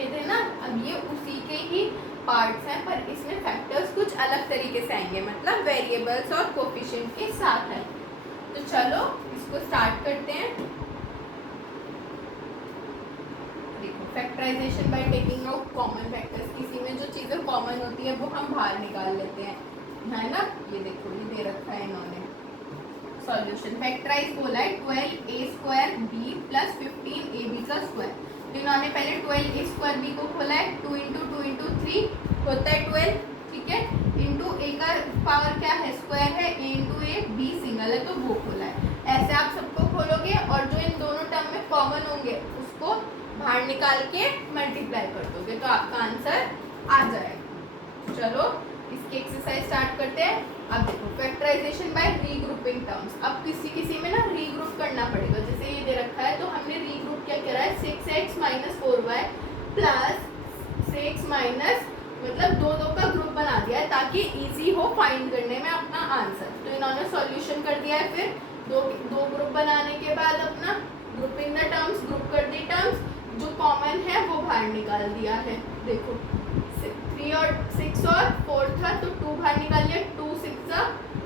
देखे थे ना, अब ये उसी के ही पार्ट्स हैं, पर इसमें फैक्टर्स कुछ अलग तरीके से आएंगे, मतलब वेरिएबल्स और कोफिशिएंट के साथ है। तो चलो इसको स्टार्ट करते हैं। देखो, factorisation by taking out common factors, किसी में जो चीज़ें कॉमन होती है वो हम बाहर निकाल लेते हैं, है ना। ये देखो, ये दे रखा है इन्होंने सॉल्यूशन। फैक्टराइज बोला है 12a² b + 15ab का स्क्वायर। तो इन्होंने पहले 12a² b को खोला है, 2 × 2 × 3 होता है 12, ठीक है। इंटू a का पावर क्या है, स्क्वायर है, a × a, b सिंगल है तो वो खोला है। ऐसे आप सबको खोलोगे और जो इन दोनों टर्म में कॉमन होंगे उसको बाहर निकाल के मल्टीप्लाई कर दोगे तो आपका आंसर आ जाएगा। चलो इसकी एक्सरसाइज स्टार्ट करते हैं। अब देखो, फैक्टराइजेशन बाय रीग्रुपिंग टर्म्स। अब किसी में ना रीग्रुप करना पड़ेगा, जैसे ये दे रखा है तो हमने रीग्रुप क्या करा है, 6x - 4y + 6 माइनस, मतलब दो का ग्रुप बना दिया है ताकि इजी हो फाइंड करने में अपना आंसर। तो इन्होंने सॉल्यूशन कर दिया है, फिर दो ग्रुप बनाने के बाद अपना ग्रुपिंग द टर्म्स, ग्रुप कर दी टर्म्स, जो कॉमन है वो बाहर निकाल दिया है। देखो 3 और 6 और 4 था तो 2 बाहर निकालिए, 2 6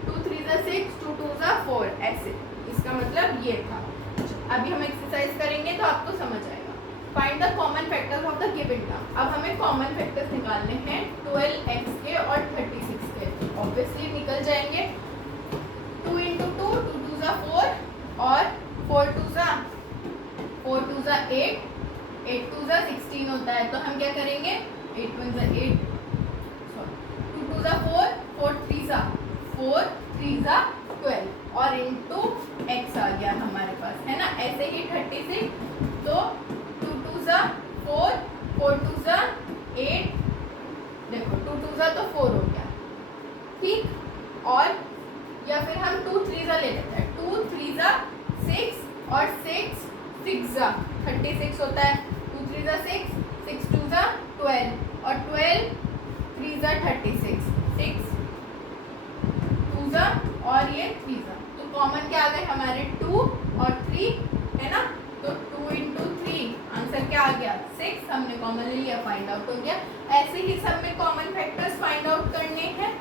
2 3 6, 2 2 4, ऐसे। इसका मतलब ये था। अभी हम एक्सरसाइज करेंगे तो आपको समझ आएगा। Find the common factors of the given term. अब हमें कॉमन फैक्टर्स निकालने हैं 12x के और 36 के, ऑब्वियसली निकल जाएंगे। 2 × 2 2 2 4 और 4 2 8, 8 2 16 होता है। तो हम क्या करेंगे, 8 1 8, 2 2 4, 4 3 4, 3 12 और इंटू x आ गया हमारे पास, है ना। ऐसे ही 36, तो 2 2 4, 4 2 8, देखो 2 2 तो 4 हो गया, ठीक। और या फिर हम 2 3 ले लेते हैं, 2 3 6 और 6 6 36 होता है। 2 3 6, 6 2 12 और 12 3 36, 6 2 और ये 3 तो कॉमन क्या आ गए हमारे 2 और 3, है ना। तो 2 × 3 आंसर क्या आ गया, 6, हमने कॉमन ले लिया, फाइंड आउट हो गया। ऐसे ही सब में कॉमन फैक्टर्स फाइंड आउट करने हैं।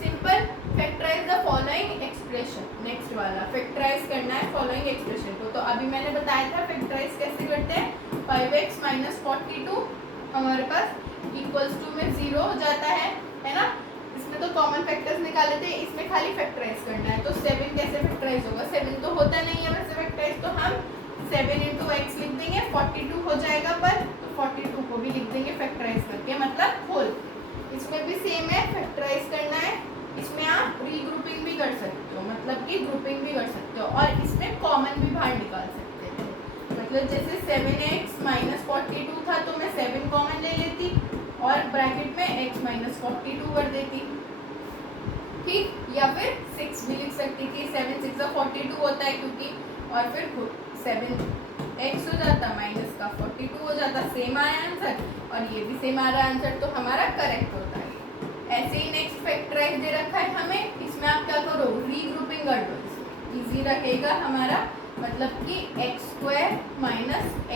Simple, factorise the following expression. Next वाला फैक्टराइज करना है फॉलोइंग एक्सप्रेशन को। तो अभी मैंने बताया था फैक्टराइज कैसे करते हैं। 5x - 42 हमारे पास इक्वल्स टू में 0 हो जाता है ना। इसमें तो कॉमन फैक्टर्स निकाले थे, इसमें खाली फैक्टराइज करना है। तो 7 कैसे फैक्टराइज होगा, 7 तो होता नहीं है वैसे फैक्टराइज, तो हम 7 × x लिख देंगे, 42 हो जाएगा पर, तो 42 को भी लिख देंगे फैक्टराइज करके, मतलब खोल। इसमें भी सेम है, फैक्टराइज करना है। इसमें आप रीग्रुपिंग भी कर सकते हो, मतलब कि ग्रुपिंग भी कर सकते हो, और इसमें कॉमन भी बाहर निकाल सकते हो। मतलब जैसे 7x - 42 था तो मैं 7 कॉमन ले लेती और ब्रैकेट में x - 42 कर देती, ठीक। या फिर 6 भी लिख सकती थी, 7 6 42 होता है क्योंकि, और फिर 7x हो जाता माइनस का 42 हो जाता, सेम आया आंसर, और ये भी सेम आ रहा आंसर, तो हमारा करेक्ट होता है। ऐसे ही नेक्स्ट फैक्टराइज दे रखा है हमें, इसमें आप क्या करो, रीग्रुपिंग कर दो, इजी रहेगा हमारा। मतलब कि x² -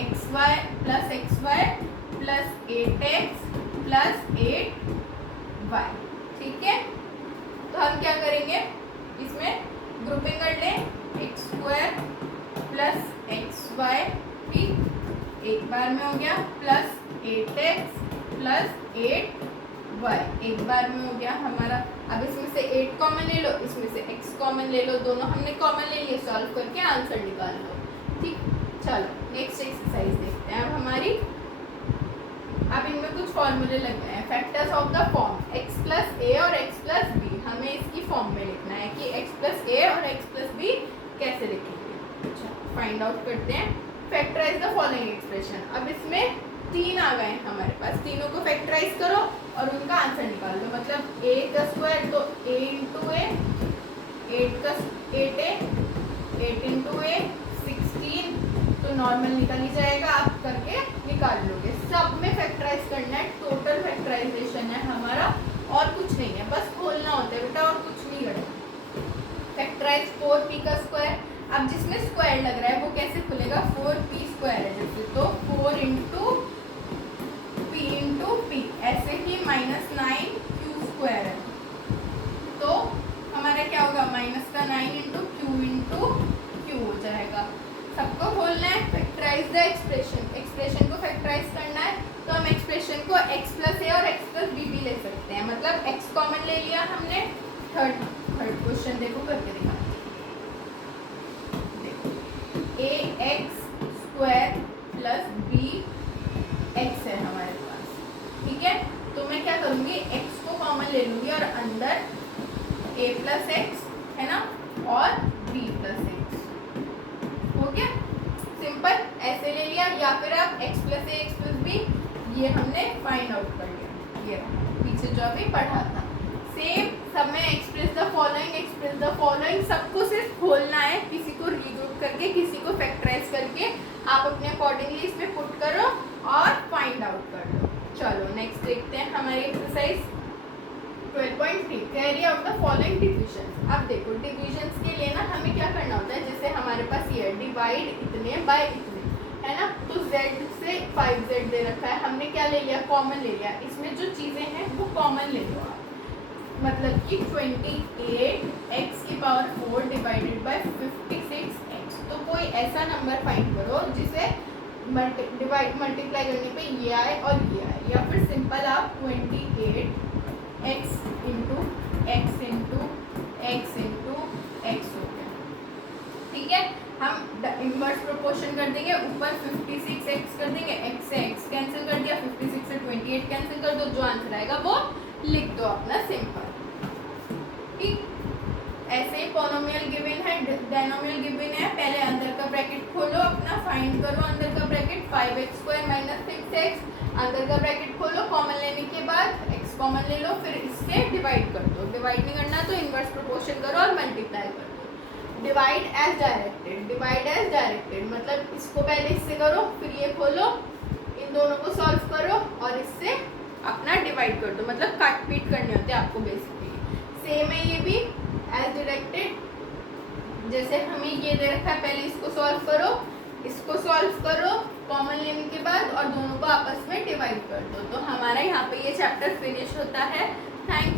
xy + xy + 8x + 8y, ठीक है। तो हम क्या करेंगे, इसमें ग्रुपिंग कर लें, x² + xy, ठीक, एक बार में हो गया, + 8x + 8y एक बार में हो गया हमारा। अब इसमें से 8 कॉमन ले लो, इसमें से x कॉमन ले लो, दोनों हमने कॉमन ले लिए, सॉल्व करके आंसर निकाल लो, ठीक। चलो नेक्स्ट एक्सरसाइज देखते हैं अब हमारी। अब इनमें कुछ फॉर्मूले लग गए हैं। Factors of the form x + a और x + b, हमें इसकी फॉर्म में लिखना है कि x + a और x + b कैसे लिखेंगे। अच्छा, फाइंड आउट करते हैं। Factorise the following expression. अब इसमें 3 आ गए हमारे पास, तीनों को फैक्टराइज करो और उनका आंसर निकाल लो। मतलब a का स्क्वायर तो a × a, 8 का 8a, 8 × a 16, तो नॉर्मल निकल ही जाएगा, आप करके निकाल लोगे। सब में फैक्टराइज करना है, टोटल फैक्टराइजेशन है हमारा, और कुछ नहीं है, बस खोलना होता है बेटा, और कुछ नहीं करना। फैक्टराइज 4p का स्क्वायर। अब जिसमें स्क्वायर लग रहा है वो कैसे खुलेगा, 4p² है जैसे, तो 4 × तो हम एक्सप्रेशन को x प्लस ए और x प्लस बी भी ले सकते हैं, मतलब x कॉमन ले लिया हमने। थर्ड क्वेश्चन देखो करके दिखाते हैं। A X square plus B X है हमारे पास, ठीक है। तो मैं क्या करूँगी, x को कॉमन ले लूँगी और अंदर a प्लस एक्स है ना और b प्लस एक्स, हो गया सिंपल। ऐसे ले लिया, या फिर आप x प्लस ए एक्स प्लस बी, ये हमने फाइंड आउट कर लिया, ये पीछे जो अभी पढ़ा था। सेम सब में एक्सप्रेस द फॉलोइंग, सबको सिर्फ खोलना है, किसी को रीग्रुप करके, किसी को फैक्टराइज करके आप अपने अकॉर्डिंगली इसमें पुट करो और फाइंड आउट कर लो। चलो नेक्स्ट देखते हैं हमारी exercise 12.3, carry out the following division. अब देखो डिविजन्स के लिए ना हमें क्या करना होता है, जैसे हमारे पास ये डिवाइड इतने बाय इतने है ना, तो z से 5z दे रखा है, हमने क्या ले लिया, कॉमन ले लिया। इसमें जो चीज़ें हैं वो कॉमन ले लो आप, मतलब कि 28x की पावर 4 डिवाइडेड बाय 56x। तो कोई ऐसा नंबर फाइंड करो जिसे मल्टीप्लाई करने पे ये आए और ये आए, या फिर सिंपल आप 28x into x into x into x हो गया, ठीक है। हम इनवर्स प्रोपोर्शन कर देंगे, ऊपर 56x कर देंगे, x से x कैंसिल कर दिया, 56 से 28 कैंसिल कर दो, जो आंसर आएगा वो लिख दो अपना सिंपल, ठीक। ऐसे ही पोनोमियल गिवन है, डेनोमियल गिवन है, पहले अंदर का ब्रैकेट खोलो अपना, फाइंड करो अंदर का bracket 5x square minus 6x, अंदर का ब्रैकेट खोलो, कॉमन लेने के बाद x कॉमन ले लो, फिर इससे डिवाइड कर दो, डिवाइड नहीं करना तो इनवर्स प्रोपोर्शन करो और मल्टीप्लाई कर दो। डिवाइड एज डायरेक्टेड, मतलब इसको पहले इससे करो, फिर ये खोलो, इन दोनों को सॉल्व करो और इससे अपना डिवाइड कर दो, मतलब काट पीट करने होते हैं आपको बेसिकली। सेम है ये भी एज डायरेक्टेड, जैसे हमें ये दे रखा है, पहले इसको सॉल्व करो, इसको सॉल्व करो कॉमन लेने के बाद और दोनों को आपस में डिवाइड कर दो। तो हमारा यहाँ पे ये चैप्टर फिनिश होता है। थैंक